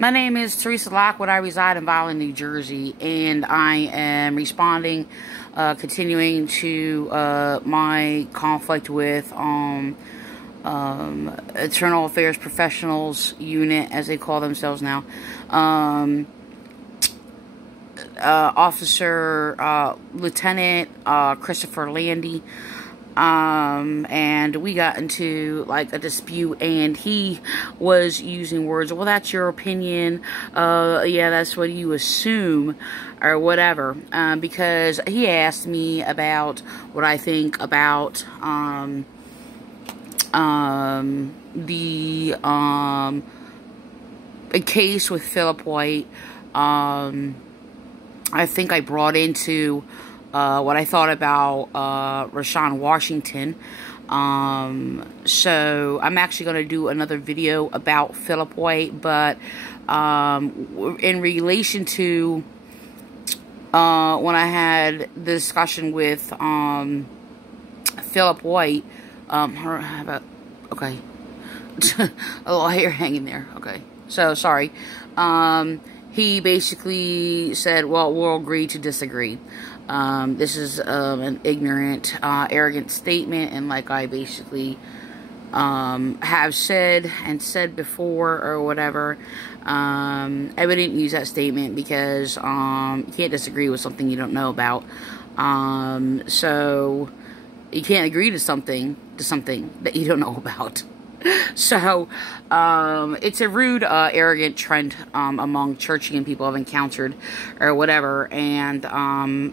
My name is Teresa Lockwood. I reside in Vineland, New Jersey, and I am responding, continuing to my conflict with Internal Affairs Professionals Unit, as they call themselves now. Officer Lieutenant Christopher Landi. And we got into like a dispute, and he was using words, well, that's your opinion, yeah, that's what you assume, or whatever, because he asked me about what I think about, a case with Philip White. I think I brought into what I thought about Rashawn Washington. So I'm actually going to do another video about Philip White, but in relation to when I had the discussion with Philip White, okay, a little hair hanging there, okay, so sorry. He basically said, well, we'll agree to disagree. This is an ignorant, arrogant statement, and like I basically have said and said before or whatever, I wouldn't use that statement because you can't disagree with something you don't know about. So you can't agree to something that you don't know about. So, it's a rude, arrogant trend, among churchian people I've encountered, or whatever, and,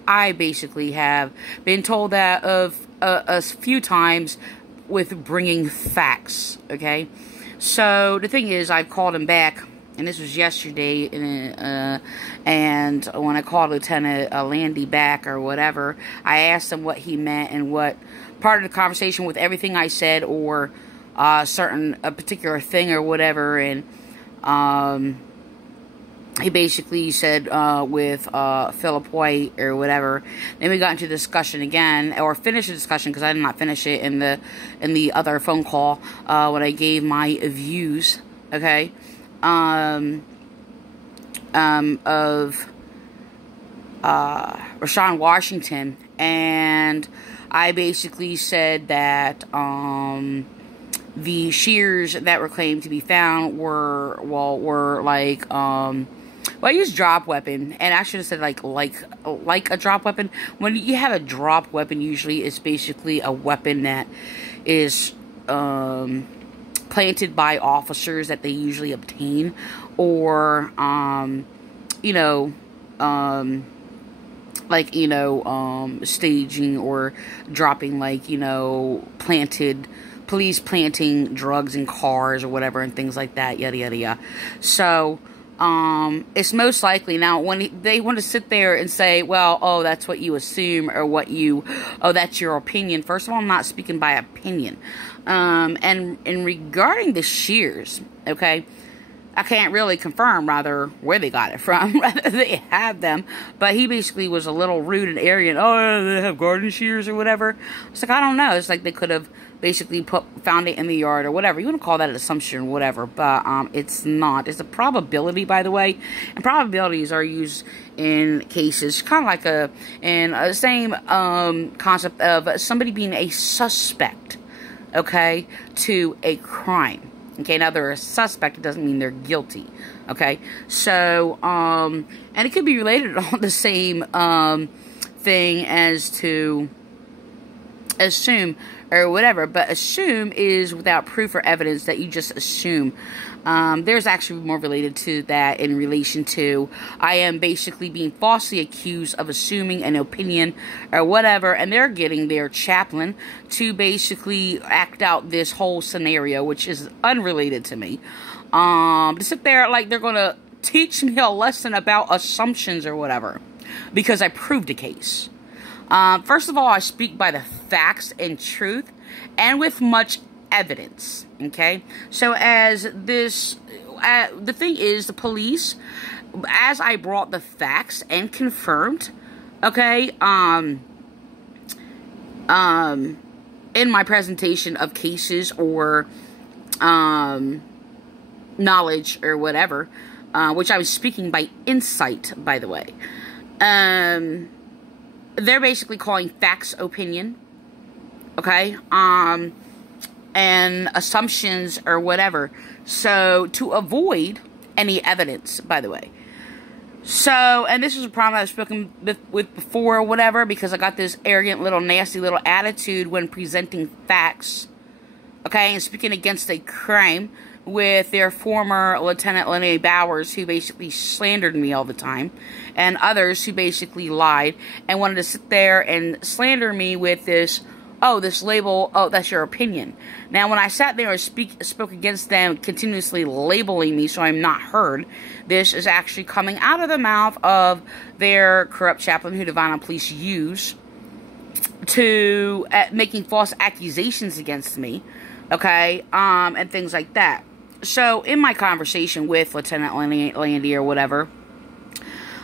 I basically have been told that of, a few times with bringing facts, okay? So, the thing is, I've called him back, and this was yesterday, and when I called Lieutenant Landi back, or whatever, I asked him what he meant, and what part of the conversation with everything I said, or a particular thing or whatever, and he basically said with Philip White or whatever. Then we got into discussion again, or finished the discussion, because I did not finish it in the other phone call when I gave my views, okay, of Rashawn Washington, and I basically said that the shears that were claimed to be found were like, well, I used drop weapon, and I should have said like a drop weapon. When you have a drop weapon, usually it's basically a weapon that is planted by officers that they usually obtain, or staging or dropping, like, police planting drugs in cars or whatever, and things like that, yada yada yada. So it's most likely, now when they want to sit there and say, well, oh, that's what you assume, or oh, that's your opinion. First of all, I'm not speaking by opinion. And regarding the shears, okay, I can't really confirm, rather, where they got it from, rather they have them, but he basically was a little rude and arrogant. Oh, they have garden shears or whatever. It's like, I don't know. It's like they could have basically found it in the yard or whatever. You want to call that an assumption or whatever, but it's not. It's a probability, by the way, and probabilities are used in cases kind of like the same concept of somebody being a suspect, okay, to a crime. Okay, now they're a suspect, it doesn't mean they're guilty. Okay, so, and it could be related on the same thing as to assume or whatever, but assume is without proof or evidence, that you just assume. There's actually more related to that in relation to, I am basically being falsely accused of assuming an opinion or whatever, and they're getting their chaplain to basically act out this whole scenario, which is unrelated to me. To sit there like they're going to teach me a lesson about assumptions or whatever, because I proved a case. First of all, I speak by the facts and truth, and with much evidence, okay? So as this, the thing is, the police, as I brought the facts and confirmed, okay, in my presentation of cases or knowledge or whatever, which I was speaking by insight, by the way. They're basically calling facts opinion, okay, and assumptions or whatever. So, to avoid any evidence, by the way. So, and this is a problem I've spoken with before or whatever, because I got this arrogant little nasty little attitude when presenting facts, okay, and speaking against a crime with their former Lieutenant Landi Bowers, who basically slandered me all the time, and others who basically lied and wanted to sit there and slander me with this, oh, this label, oh, that's your opinion. Now, when I sat there and spoke against them, continuously labeling me so I'm not heard, this is actually coming out of the mouth of their corrupt chaplain who the Vineland Police use to making false accusations against me, okay, and things like that. So, in my conversation with Lieutenant Landi or whatever,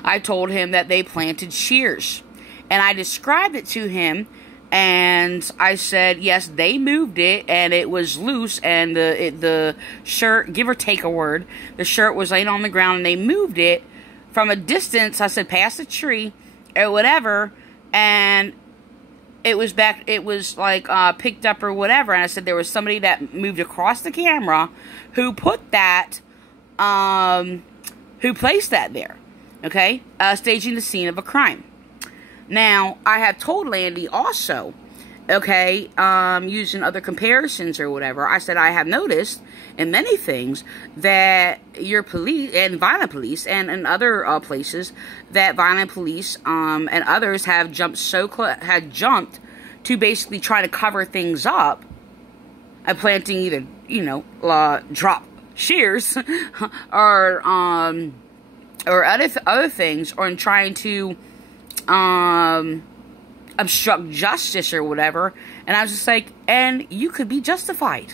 I told him that they planted shears. And I described it to him, and I said, yes, they moved it, and it was loose, and the shirt, give or take a word, the shirt was laying on the ground, and they moved it from a distance, I said, past a tree, or whatever, and it was back, it was like picked up or whatever, and I said there was somebody that moved across the camera who put that, who placed that there, okay, staging the scene of a crime. Now, I have told Landi also, okay, using other comparisons or whatever, I said I have noticed in many things that your police, and Vineland Police, and in other places, that Vineland Police, and others have jumped to basically try to cover things up, and planting either, you know, drop shears, or other things, or in trying to, obstruct justice or whatever. And I was just like, and you could be justified.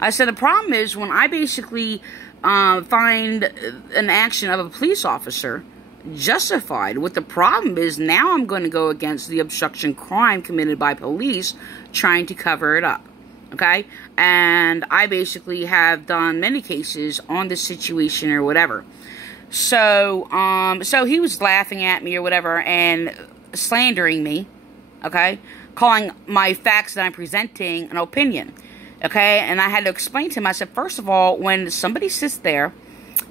I said the problem is when I basically find an action of a police officer justified, what the problem is now I'm going to go against the obstruction crime committed by police trying to cover it up, okay? And I basically have done many cases on this situation or whatever. So so he was laughing at me or whatever and slandering me, okay, calling my facts that I'm presenting an opinion, okay, and I had to explain to him, I said, first of all, when somebody sits there,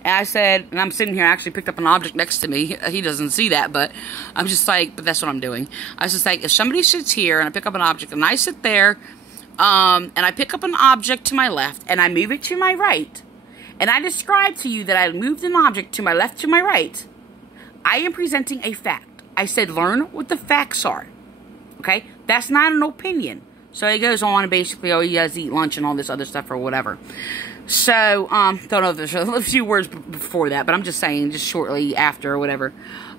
and I said, and I'm sitting here, I actually picked up an object next to me, he doesn't see that, but I'm just like, but that's what I'm doing. I was just like, if somebody sits here, and I pick up an object, and I sit there, and I pick up an object to my left, and I move it to my right, and I describe to you that I moved an object to my left to my right, I am presenting a fact. I said, learn what the facts are. Okay? That's not an opinion. So he goes on and basically, oh, he has to eat lunch and all this other stuff or whatever. So, don't know if there's a few words before that, but I'm just saying, just shortly after or whatever.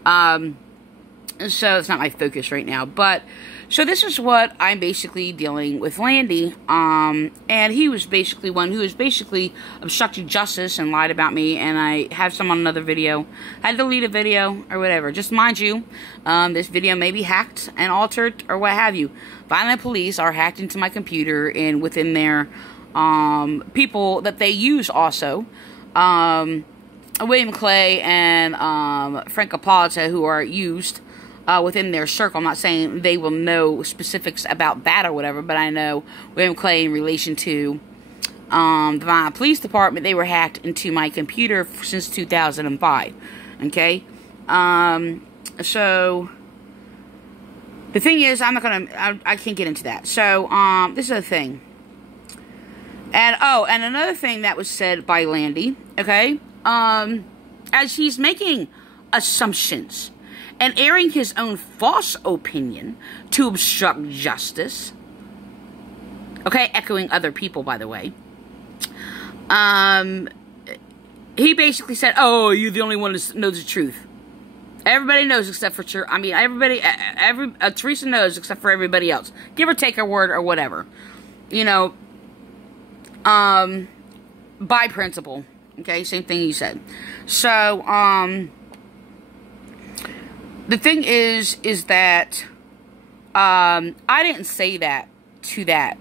So it's not my focus right now, but so this is what I'm basically dealing with Landi, and he was basically one who was basically obstructing justice and lied about me, and I have some on another video. I had to delete a video or whatever. Just mind you, this video may be hacked and altered or what have you. Vineland Police are hacked into my computer and within their people that they use also. William Clay and Frank Apollo, who are used within their circle. I'm not saying they will know specifics about that or whatever, but I know William Clay in relation to the Vineland Police Department, they were hacked into my computer since 2005. Okay? So, the thing is, I'm not gonna, I can't get into that. So, this is the thing. And, oh, and another thing that was said by Landi, okay, as he's making assumptions and airing his own false opinion to obstruct justice, okay, echoing other people, by the way, he basically said, oh, you're the only one who knows the truth. Everybody knows except for, I mean, everybody, Teresa knows except for everybody else. Give or take a word or whatever. You know, by principle. Okay, same thing he said. So, the thing is that, I didn't say that to that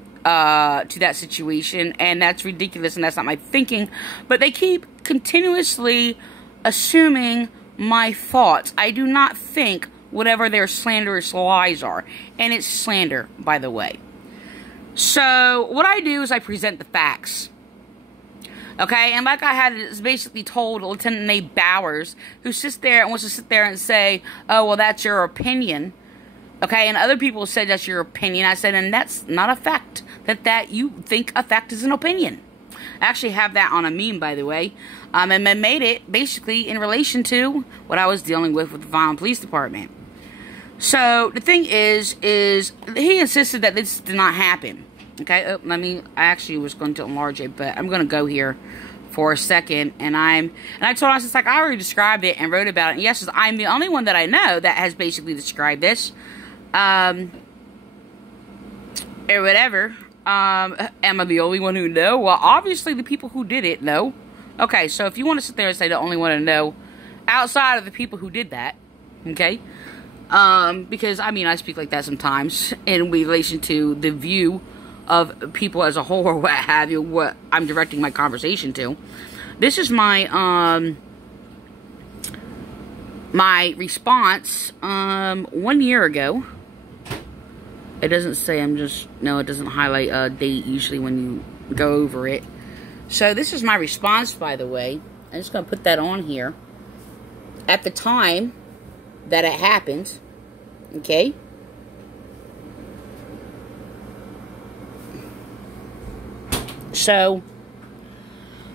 situation, and that's ridiculous, and that's not my thinking, but they keep continuously assuming my thoughts. I do not think whatever their slanderous lies are. And it's slander, by the way. So, what I do is I present the facts. Okay, and like I had basically told Lieutenant Nate Bowers, who sits there and wants to sit there and say, oh, well, that's your opinion. Okay, and other people said that's your opinion. I said, and that's not a fact. That you think a fact is an opinion. I actually have that on a meme, by the way. And I made it basically in relation to what I was dealing with the Vineland Police Department. So, the thing is he insisted that this did not happen. Okay, I actually was going to enlarge it, but I'm going to go here for a second, and I told us, it's like, I already described it and wrote about it, and yes, I'm the only one that I know that has basically described this, or whatever. Am I the only one who know? Well, obviously the people who did it know. Okay, so if you want to sit there and say the only one to know, outside of the people who did that, okay, because, I speak like that sometimes, in relation to the view of people as a whole, or what have you, what I'm directing my conversation to. This is my, my response, 1 year ago. It doesn't say, no, it doesn't highlight a date usually when you go over it. So this is my response, by the way. I'm just going to put that on here. At the time that it happened, okay? So,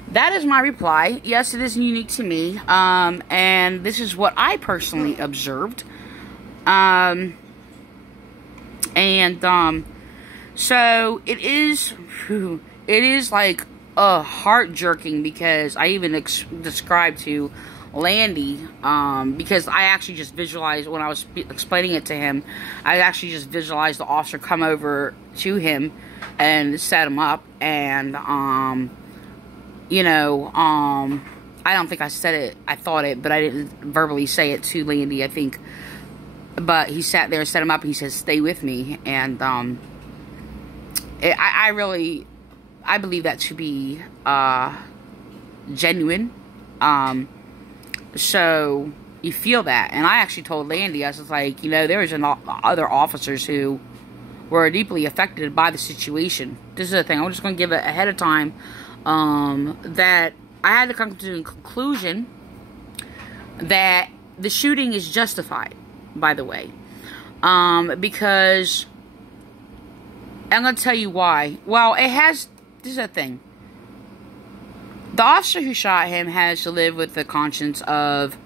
that is my reply. Yes, it is unique to me. And this is what I personally observed. So, it is like, heart-jerking, because I even described to Landi, because I actually just visualized, when I was explaining it to him, I actually just visualized the officer come over to him and set him up, and, I don't think I said it, I thought it, but I didn't verbally say it to Landi, I think, but he sat there and set him up, and he says, stay with me, and, I believe that to be, genuine, so, you feel that, and I actually told Landi, I was like, there was other officers who were deeply affected by the situation. This is the thing, I'm just going to give it ahead of time, that I had to come to the conclusion that the shooting is justified, by the way, because, I'm going to tell you why. Well, this is the thing, the officer who shot him has to live with the conscience of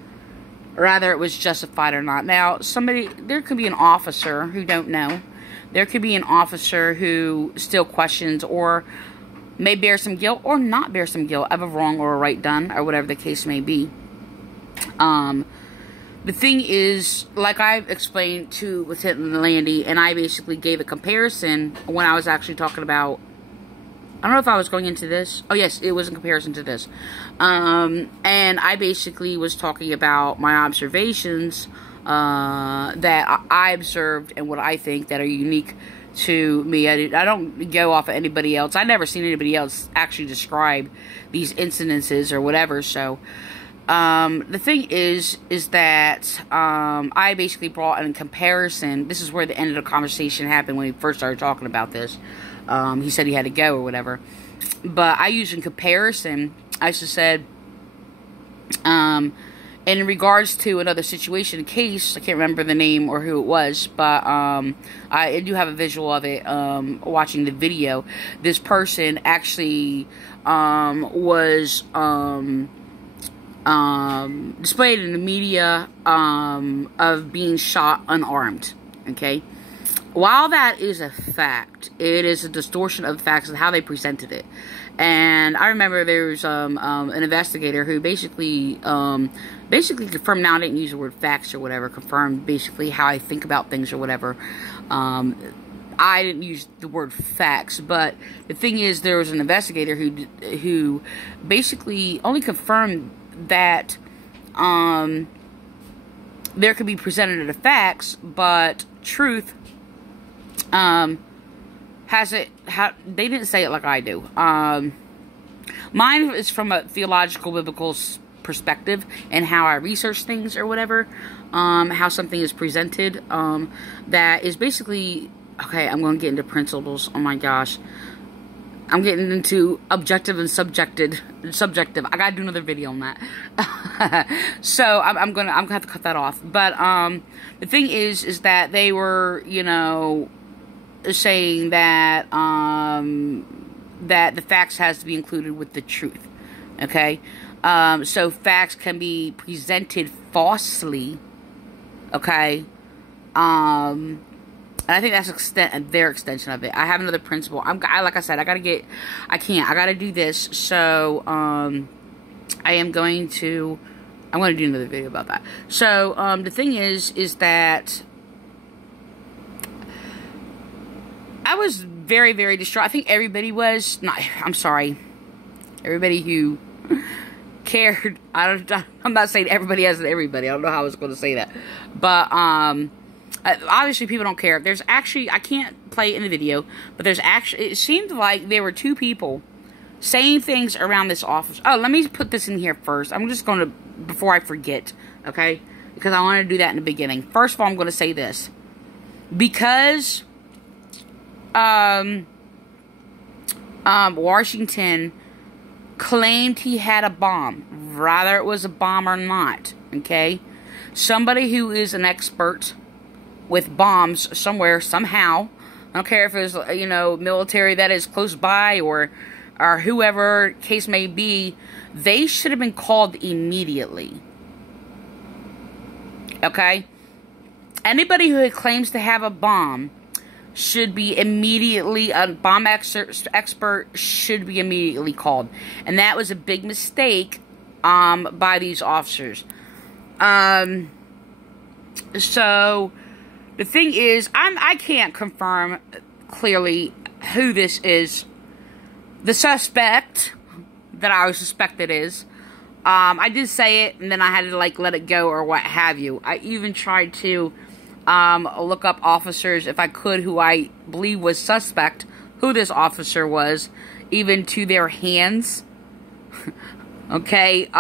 whether it was justified or not. Now, there could be an officer who don't know. There could be an officer who still questions, or may bear some guilt or not bear some guilt of a wrong or a right done, or whatever the case may be. The thing is, like I've explained to Lieutenant Landi, and I basically gave a comparison when I was actually talking about, I don't know if I was going into this. Oh, yes, it was in comparison to this. And I basically was talking about my observations that I observed and what I think that are unique to me. I don't go off of anybody else. I've never seen anybody else actually describe these incidences or whatever. So, the thing is that I basically brought in comparison. This is where the end of the conversation happened when we first started talking about this. He said he had to go or whatever. But I used in comparison, I just said, in regards to another situation, case, I can't remember the name or who it was, but I do have a visual of it watching the video. This person actually was displayed in the media of being shot unarmed, okay? While that is a fact, it is a distortion of the facts and how they presented it. And I remember there was an investigator who basically confirmed, now I didn't use the word facts or whatever, confirmed basically how I think about things or whatever. I didn't use the word facts, but the thing is, there was an investigator who basically only confirmed that there could be presented as facts, but truth they didn't say it like I do. Mine is from a theological, biblical perspective and how I research things or whatever. How something is presented. That is basically, okay, I'm going to get into principles. Oh my gosh. I'm getting into objective and subjective. I gotta do another video on that. So I'm gonna have to cut that off. But the thing is that they were, you know, saying that that the facts has to be included with the truth. Okay, so facts can be presented falsely. Okay, and I think that's their extension of it. I have another principle. Like I said, I gotta do this. So, I'm going to do another video about that. So, the thing is that I was very, very distraught. I think everybody was. I'm sorry. Everybody who cared. I'm not saying everybody has everybody. I don't know how I was going to say that. But, obviously, people don't care. There's actually, I can't play it in the video, but there's actually, it seemed like there were 2 people saying things around this office. Oh, let me put this in here first. I'm just going to, before I forget, okay? Because I want to do that in the beginning. First of all, I'm going to say this. Because, Washington claimed he had a bomb, whether it was a bomb or not, okay? Somebody who is an expert with bombs somewhere, somehow. I don't care if it was, you know, military that is close by or whoever case may be. They should have been called immediately. Okay? Anybody who claims to have a bomb should be immediately, a bomb expert should be immediately called. And that was a big mistake by these officers. So the thing is, I can't confirm clearly who this is. The suspect that I suspect it is. I did say it, and then I had to, like, let it go or what have you. I even tried to look up officers, if I could, who I believe was suspect, who this officer was, even to their hands. Okay,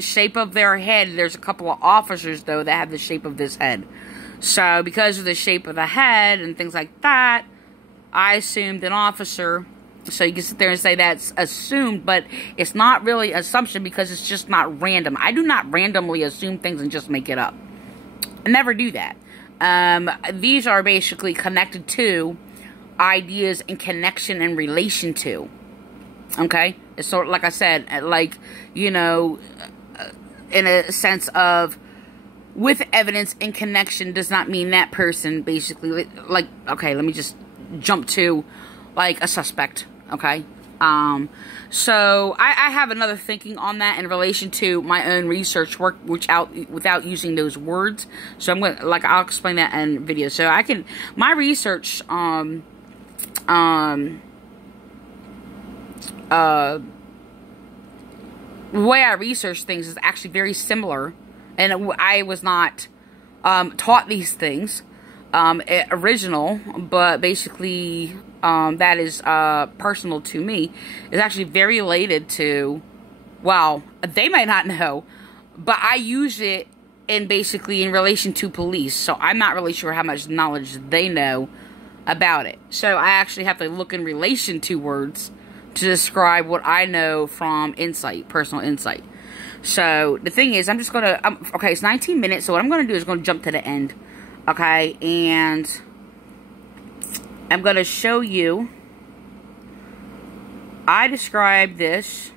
shape of their head. There's a couple of officers, though, that have the shape of this head. So, because of the shape of the head and things like that, I assumed an officer. So, you can sit there and say that's assumed, but it's not really assumption because it's just not random. I do not randomly assume things and just make it up. I never do that. These are basically connected to ideas in connection and relation to. Okay? It's sort of, like I said, like, you know, in a sense of, with evidence in connection does not mean that person basically, like, okay, let me just jump to, like, a suspect, okay? So, I have another thinking on that in relation to my own research work, without using those words. So, I'm going to, like, I'll explain that in video. So, my research, the way I research things is actually very similar. And I was not taught these things original, but basically that is personal to me. It's actually very related to, well, they might not know, but I use it in relation to police. So I'm not really sure how much knowledge they know about it. So I actually have to look in relation to words to describe what I know from insight, personal insight. So, the thing is, I'm just going to, okay, it's 19 minutes, so what I'm going to do is going to jump to the end, okay, and I'm going to show you, I described this,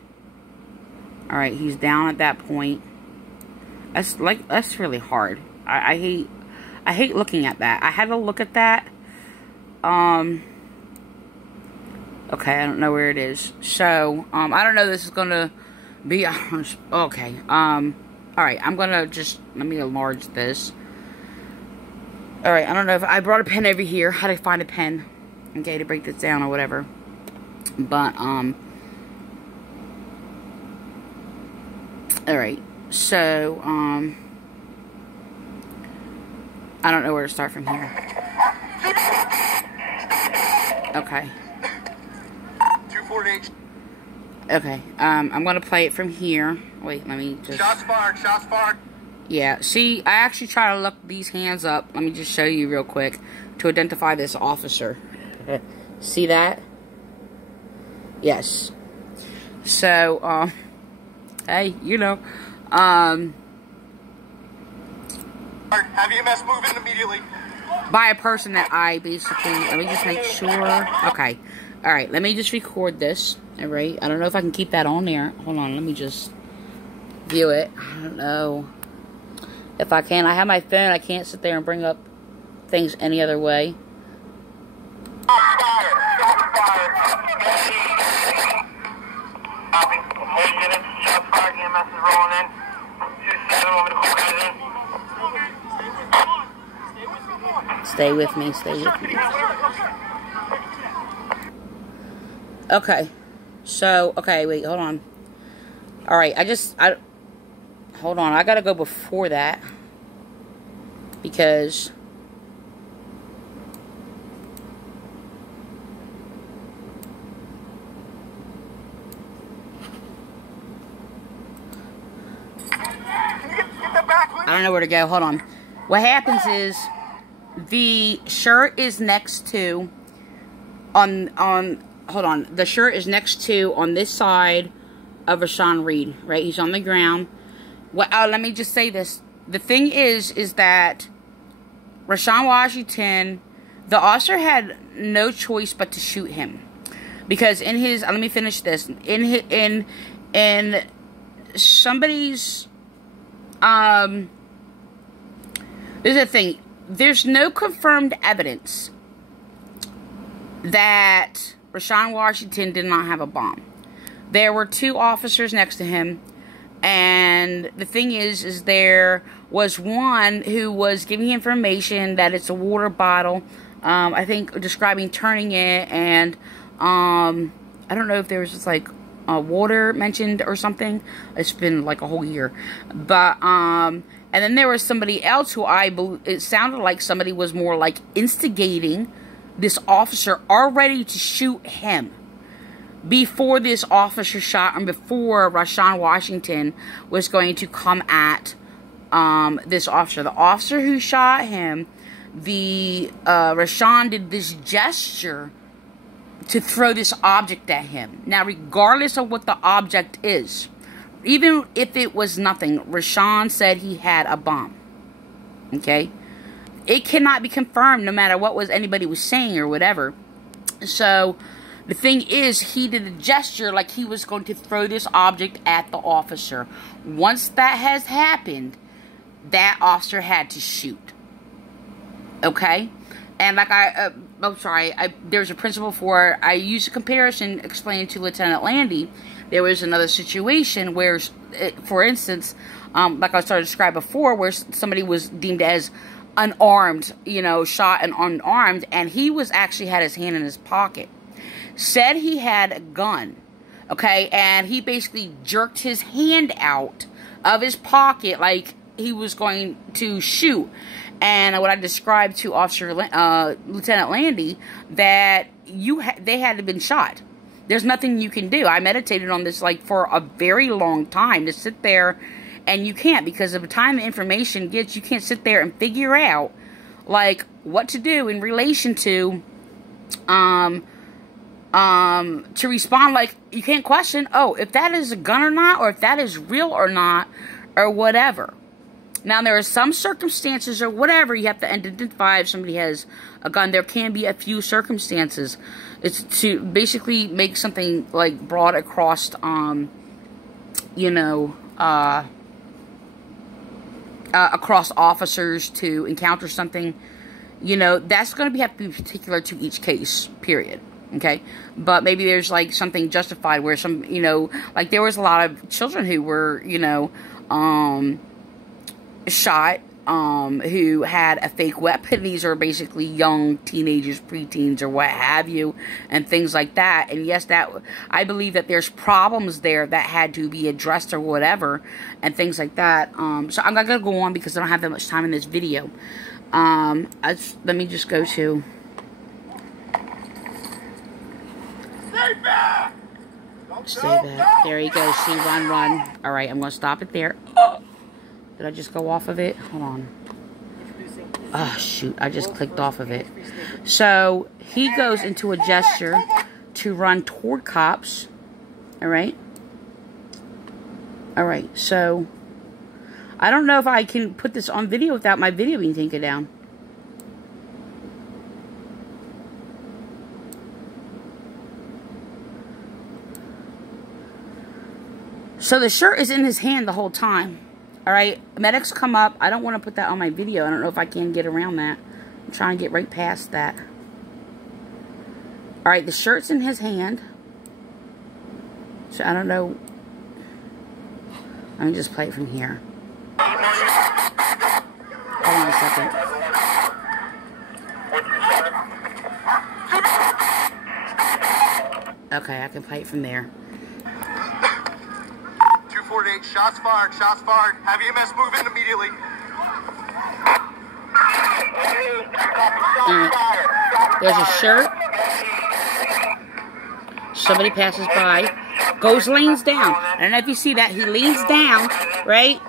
alright, he's down at that point. That's really hard. I hate looking at that. I had to look at that, okay, I don't know where it is. So, I don't know, this is going to be, okay, alright, I'm gonna just, let me enlarge this. Alright, I don't know if, I brought a pen over here, how to find a pen, okay, to break this down or whatever, but, alright, so, I don't know where to start from here. Okay. Okay, I'm gonna play it from here. Wait, let me just... Shots fired, shots fired. Yeah, see, I actually try to look these hands up. Let me just show you real quick to identify this officer. See that? Yes. So, hey, you know, Have EMS move in immediately. by a person that I basically, let me just make sure. Okay. Alright, let me just record this. Alright, I don't know if I can keep that on there. Hold on, let me just view it. I don't know if I can. I have my phone. I can't sit there and bring up things any other way. Stay with me, stay with me. Okay. So, okay, wait, hold on. Alright, hold on, I gotta go before that. Because... I don't know where to go. Hold on. What happens is the shirt is next to hold on. The shirt is next to on this side of Rashawn Reed, right? He's on the ground. Well, let me just say this. The thing is that Rashawn Washington, the officer had no choice but to shoot him. Because in his, let me finish this. In somebody's, there's a thing. There's no confirmed evidence that Rashawn Washington did not have a bomb. There were two officers next to him, and the thing is there was one who was giving information that it's a water bottle, I think describing turning it, and I don't know if there was just like water mentioned or something. It's been like a whole year, but and then there was somebody else who it sounded like somebody was more like instigating this officer already to shoot him before this officer shot and before Rashawn Washington was going to come at this officer. The officer who shot him, Rashawn did this gesture to throw this object at him. Now, regardless of what the object is, even if it was nothing, Rashawn said he had a bomb. Okay? It cannot be confirmed no matter what anybody was saying or whatever. So, the thing is, he did a gesture like he was going to throw this object at the officer. Once that has happened, that officer had to shoot. Okay? And like there's a principle for, I used a comparison explaining to Lieutenant Landi. There was another situation where, for instance, like I started to describe before, where somebody was deemed as unarmed, you know, shot and unarmed, and he was actually had his hand in his pocket. Said he had a gun, okay, and he basically jerked his hand out of his pocket like he was going to shoot. And what I described to Lieutenant Landi, that they had to have been shot. There's nothing you can do. I meditated on this like for a very long time to sit there, and you can't, because of the time the information gets, you can't sit there and figure out like what to do in relation to respond. Like, you can't question, oh, if that is a gun or not, or if that is real or not, or whatever. Now, there are some circumstances or whatever you have to identify if somebody has a gun. There can be a few circumstances. It's to basically make something like broad across, you know, across officers to encounter something. You know, that's going to have to be particular to each case, period. Okay? But maybe there's like something justified where some, you know, like there was a lot of children who were, you know, shot, who had a fake weapon. These are basically young teenagers, preteens, or what have you, and things like that. And yes, I believe that there's problems there that had to be addressed or whatever, and things like that. So I'm not gonna go on because I don't have that much time in this video. Let me just go to. Stay back! Don't Save that. There you go. See, run, run. All right, I'm going to stop it there. Oh, did I just go off of it? Hold on. Oh, shoot. I just clicked off of it. So, he goes into a gesture to run toward cops. All right. All right. So, I don't know if I can put this on video without my video being taken down. So the shirt is in his hand the whole time. Alright, medics come up. I don't want to put that on my video. I don't know if I can get around that. I'm trying to get right past that. Alright, the shirt's in his hand. So I don't know. Let me just play it from here. Hold on a second. Okay, I can play it from there. 248, shots fired, shots fired. Have EMS move in immediately. There's a shirt. Somebody passes by. Leans down. I don't know if you see that. He leans down, right?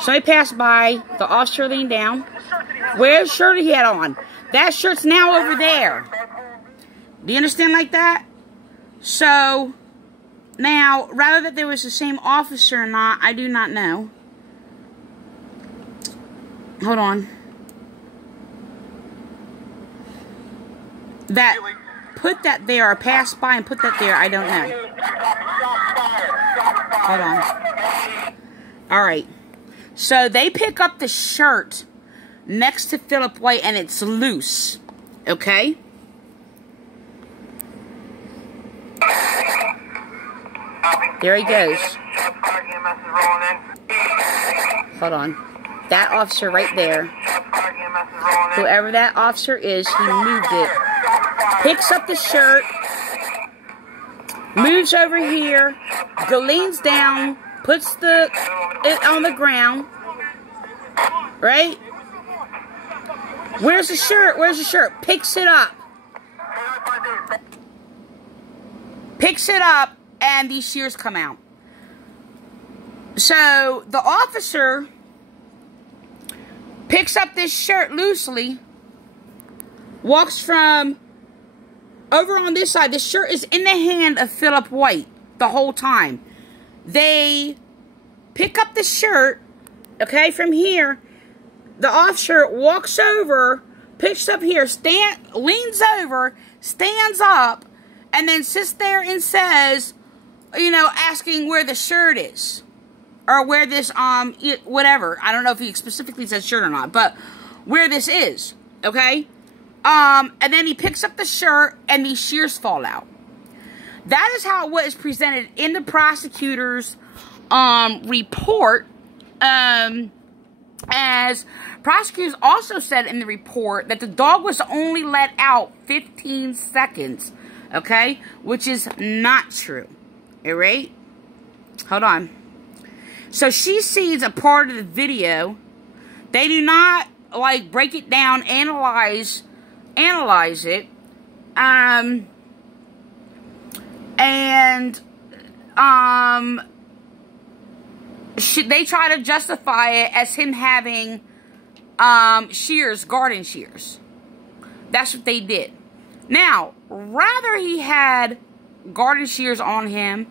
Somebody passed by. The officer leaned down. Where's the shirt he had on? That shirt's now over there. Do you understand like that? So, now, rather that there was the same officer or not, I do not know. Hold on. That, put that there, or passed by and put that there, I don't know. Hold on. Alright. So, they pick up the shirt next to Philip White, and it's loose. Okay? There he goes. Hold on. That officer right there. Whoever that officer is, he moved it. Picks up the shirt. Moves over here. Leans down. Puts it on the ground. Right? Where's the shirt? Where's the shirt? Picks it up. Picks it up. And these shears come out. So, the officer picks up this shirt loosely, walks from over on this side. This shirt is in the hand of Philip White the whole time. They pick up the shirt, okay, from here. The officer walks over, picks up here, leans over, stands up, and then sits there and says, you know, asking where the shirt is. Or where this, whatever. I don't know if he specifically says shirt or not. But where this is. Okay? And then he picks up the shirt and these shears fall out. That is how what is presented in the prosecutor's report. As prosecutors also said in the report that the dog was only let out 15 seconds. Okay? Which is not true. Alright? Hold on. So she sees a part of the video. They do not, like, break it down, analyze it. They try to justify it as him having, shears, garden shears. That's what they did. Now, rather he had garden shears on him,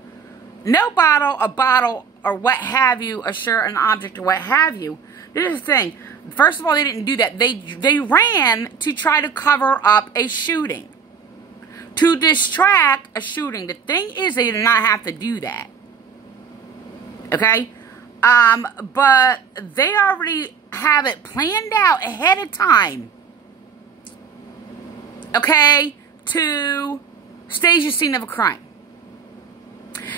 no bottle, a bottle, or what have you, a shirt, an object, or what have you. This is the thing. First of all, they didn't do that. They ran to try to cover up a shooting. To distract a shooting. The thing is, they did not have to do that. Okay? But they already have it planned out ahead of time. Okay? To stage a scene of a crime.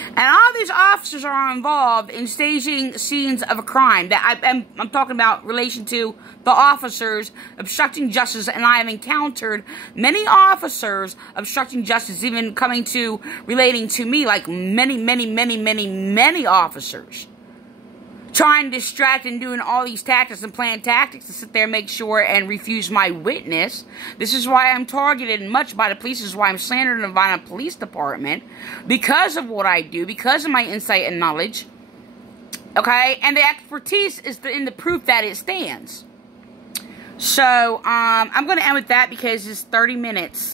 And all these officers are involved in staging scenes of a crime that I'm talking about relation to the officers obstructing justice. And I have encountered many officers obstructing justice, even coming to relating to me, like many officers trying to distract and doing all these tactics and playing tactics to sit there and make sure and refuse my witness. This is why I'm targeted much by the police. This is why I'm slandered in the Vineland Police Department. Because of what I do. Because of my insight and knowledge. Okay? And the expertise is in the proof that it stands. So, I'm going to end with that because it's 30 minutes.